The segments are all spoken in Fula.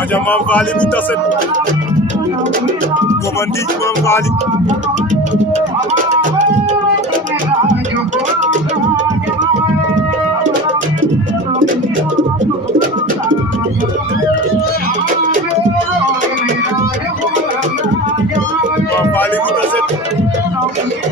aja Mame Faly bu Tassette Comandik Mame Faly Mame Faly bu Tassette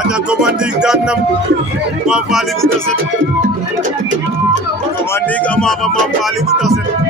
aja Comandik daan na Mame Faly bu Tassette Comandik ama fa Mame Faly bu Tassette